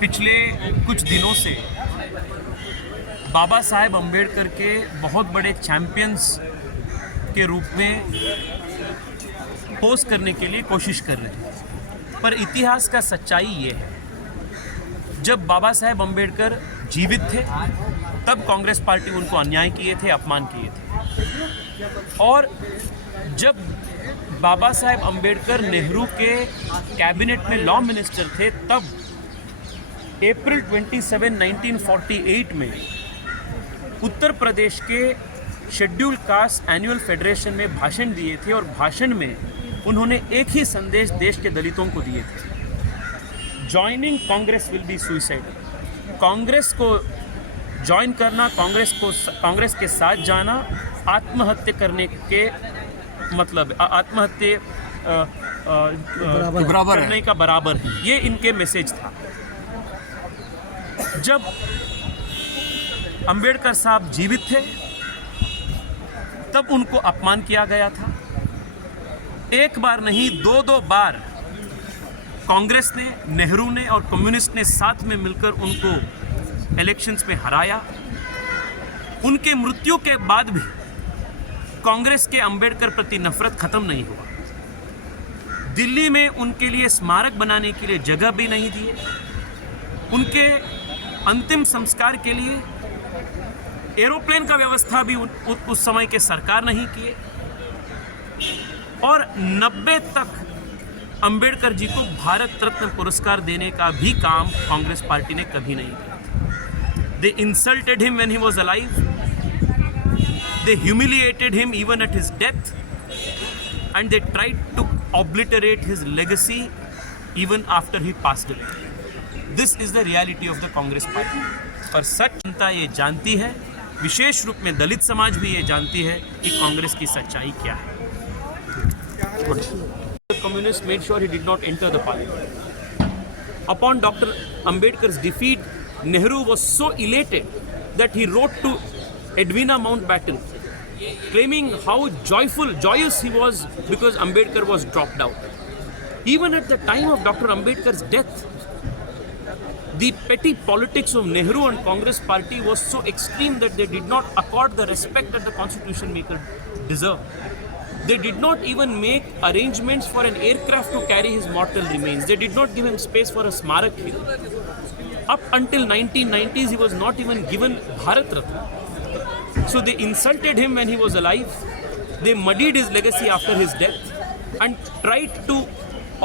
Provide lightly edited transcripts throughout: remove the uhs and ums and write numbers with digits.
पिछले कुछ दिनों से बाबा साहेब अम्बेडकर के बहुत बड़े चैंपियंस के रूप में पोस्ट करने के लिए कोशिश कर रहे हैं, पर इतिहास का सच्चाई ये है, जब बाबा साहेब अम्बेडकर जीवित थे तब कांग्रेस पार्टी उनको अन्याय किए थे, अपमान किए थे। और जब बाबा साहेब अम्बेडकर नेहरू के कैबिनेट में लॉ मिनिस्टर थे तब अप्रैल 27, 1948 में उत्तर प्रदेश के शेड्यूल कास्ट एनुअल फेडरेशन में भाषण दिए थे और भाषण में उन्होंने एक ही संदेश देश के दलितों को दिए थे, joining Congress will be suicide. Congress को ज्वाइन करना, कांग्रेस के साथ जाना आत्महत्या करने के मतलब आत्महत्या करने का बराबर है, ये इनके मैसेज था। जब अंबेडकर साहब जीवित थे तब उनको अपमान किया गया था। एक बार नहीं, दो बार कांग्रेस ने, नेहरू ने और कम्युनिस्ट ने साथ में मिलकर उनको इलेक्शंस में हराया। उनके मृत्यु के बाद भी कांग्रेस के अंबेडकर प्रति नफरत खत्म नहीं हुआ। दिल्ली में उनके लिए स्मारक बनाने के लिए जगह भी नहीं दिए। उनके अंतिम संस्कार के लिए एरोप्लेन का व्यवस्था भी उस समय के सरकार नहीं किए। और 90 तक अंबेडकर जी को भारत रत्न पुरस्कार देने का भी काम कांग्रेस पार्टी ने कभी नहीं किया। They insulted him when he was alive, they humiliated him even at his death, and they tried to obliterate his legacy even after he passed away. This is the reality of the Congress party. और सच जनता ये जानती है, विशेष रूप में दलित समाज भी ये जानती है कि कांग्रेस की सच्चाई क्या है। Communists made sure he did not enter the parliament. Upon Dr. Ambedkar's defeat, Nehru was so elated that he wrote to Edwina Mountbatten, claiming how joyous he was because Ambedkar was dropped out. Even at the time of Dr. Ambedkar's death, the petty politics of Nehru and Congress party was so extreme that they did not accord the respect that the constitution maker deserved. They did not even make arrangements for an aircraft to carry his mortal remains. They did not give him space for a smarak here. Up until 1990s, he was not even given Bharat Ratna. So they insulted him when he was alive. They muddied his legacy after his death and tried to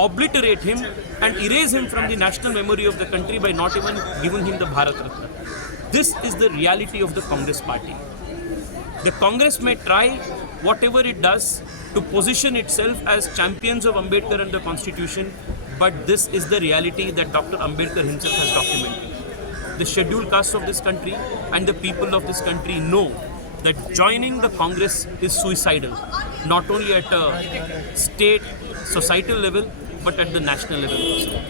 obliterate him and erase him from the national memory of the country by not even giving him the Bharat Ratna. This is the reality of the Congress party. The Congress may try whatever it does to position itself as champions of Ambedkar and the Constitution, but this is the reality that Dr. Ambedkar himself has documented. The scheduled castes of this country and the people of this country know that joining the Congress is suicidal, not only at a state, societal level, but at the national level also.